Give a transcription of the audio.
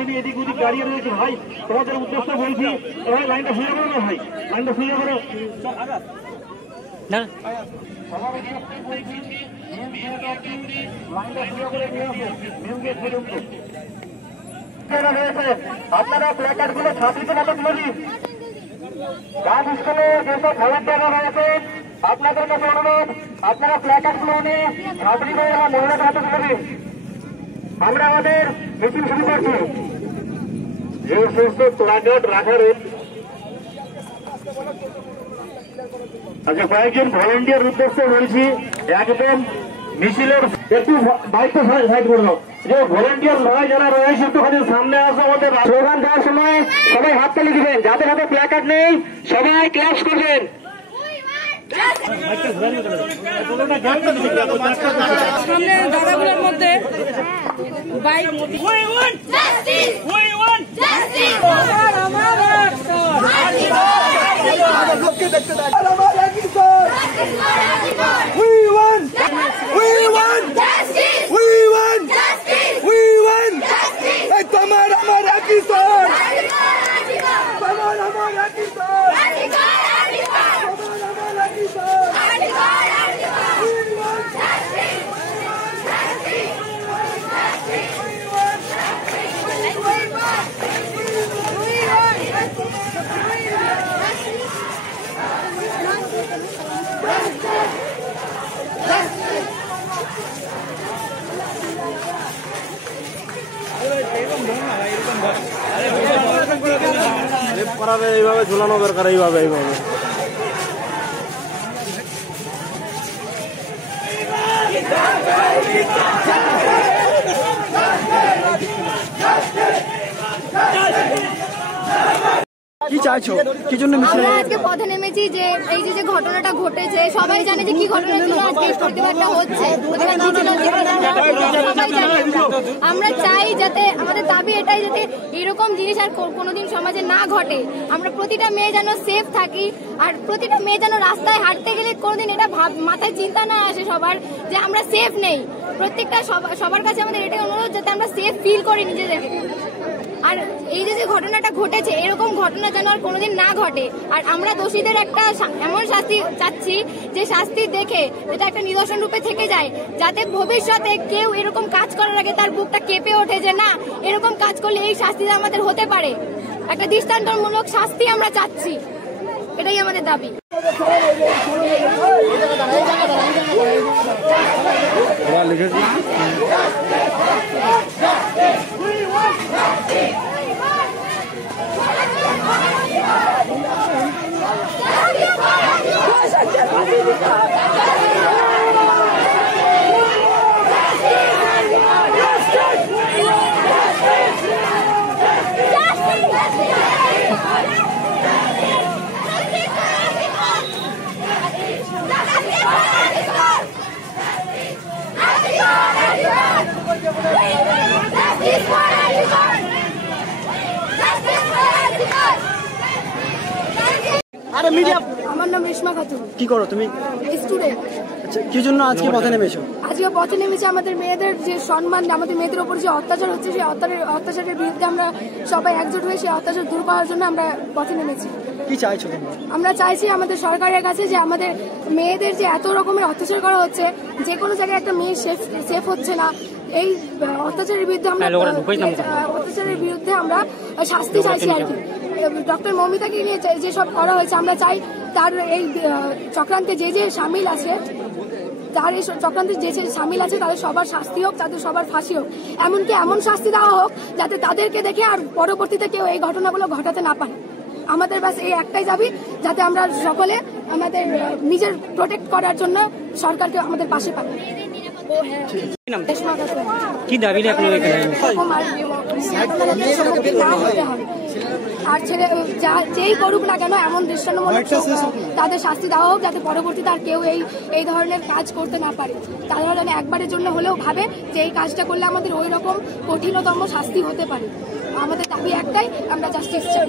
আসেনি, এদিক ওদিক দাঁড়িয়ে রয়েছে। ভাই তোমাদের উদ্দেশ্য বলছি, এভাবে লাইনটা ফিরে করো না ভাই, লাইনটা ফিরে করো না। আপনারা প্ল্যাকার্ড গুলো ছাত্রীদের মতো তুলে দিন। গান স্কুলে যেসব ভলেন্টিয়াররা রয়েছে আপনাদের কাছে অনুরোধ, আপনারা প্ল্যাকার্ড গুলো নিয়ে ছাত্রীদের এবং মহিলাদের হাতে তুলে দিন। আমরা আমাদের মিছিল শুরু করছি। যে সমস্ত প্ল্যাকার্ড রাখার আচ্ছা কয়েকজন ভলেন্টিয়ার উদ্দেশ্যে বলছি, একদম মিছিলের একটু বাইকটা সাইড করে দাও। যে ভলেন্টিয়ার নয় যারা রয়েছে একটুখানি সামনে আসো। আমাদের স্লোগান দেওয়ার সময় সবাই হাত তালি দিবেন, যাদের হাতে প্ল্যাকার্ড নেই সবাই ক্লাস করবেন। সামনে দাদাগুলোর মধ্যে এইভাবে ঝুলানো দরকার, এইভাবে কি চাইছো, কি জন্য আমরা আজকে পথে নেমেছি? যে এই যে ঘটনাটা ঘটেছে, সবাই জানে যে কি ঘটনা ছিল, আজকে প্রতিবাদটা হচ্ছে, সবাই জানে। আমরা চাই যাতে, আমাদের দাবি এটাই যাতে এরকম জিনিস আর কোনোদিন সমাজে না ঘটে। আমরা প্রতিটা মেয়ে যেন সেফ থাকি, আর প্রতিটা মেয়ে যেন রাস্তায় হাঁটতে গেলে কোনোদিন এটা মাথায় চিন্তা না আসে সবার যে আমরা সেফ নেই। প্রত্যেকটা সবার কাছে আমাদের এটাই অনুরোধ যাতে আমরা সেফ ফিল করি নিজেদেরকে। আর এই যে ঘটনাটা ঘটেছে, এরকম ঘটনা যেন আর কোনোদিন না ঘটে। আর আমরা দোষীদের একটা এমন শাস্তি চাচ্ছি যে শাস্তি দেখে যেটা একটা নিদর্শন রূপে থেকে যায়, যাতে ভবিষ্যতে কেউ এরকম কাজ করার আগে তার বুকটা কেঁপে ওঠে যে না, এরকম কাজ করলে এই শাস্তিটা আমাদের হতে পারে। একটা দৃষ্টান্তমূলক শাস্তি আমরা চাচ্ছি, এটাই আমাদের দাবি। আমার নাম রেশমা খাতুন। কি করো তুমি? স্টুডেন্ট। আচ্ছা, কি জন্য আজকে পথে নেমেছো? আজকে পথে নেমেছি আমাদের মেয়েদের যে সম্মান, আমাদের মেয়েদের উপর যে অত্যাচার হচ্ছে, সেই অত্যাচারের বিরুদ্ধে আমরা সবাই একজোট হয়ে সেই অত্যাচার দূর করার জন্য আমরা পথে নেমেছি। কি চাইছো? আমরা চাইছি আমাদের সরকারের কাছে যে আমাদের মেয়েদের যে এত রকমের অত্যাচার করা হচ্ছে, যে কোনো জায়গায় একটা মেয়ে সেফ হচ্ছে না, এই অত্যাচারের বিরুদ্ধে আমরা শাস্তি চাইছি আর কি। ডক্টর মৌমিতাকে নিয়ে যেসব করা হয়েছে, আমরা চাই তার এই চক্রান্তে যে সামিল আছে, তার এই চক্রান্তে যে সামিল আছে তাদের সবার শাস্তি হোক, তাদের সবার ফাঁসি হোক, এমনকি এমন শাস্তি দেওয়া হোক যাতে তাদেরকে দেখে আর পরবর্তীতে কেউ এই ঘটনাগুলো ঘটাতে না পারে। আমাদের ব্যাস এই একটাই দাবি, যাতে আমরা সকলে আমাদের নিজের প্রোটেক্ট করার জন্য সরকারকে আমাদের পাশে পাই। কি দাবি আর ছেলে যেই করুক না কেন এমন দৃষ্টান্তমূলক তাদের শাস্তি দেওয়া হোক, যাতে পরবর্তীতে আর কেউ এই ধরনের কাজ করতে না পারে। তারা যেন একবারের জন্য হলেও ভাবে যে এই কাজটা করলে আমাদের ওই রকম কঠিনতম শাস্তি হতে পারে। আমাদের দাবি একটাই, আমরা জাস্টিস চাই।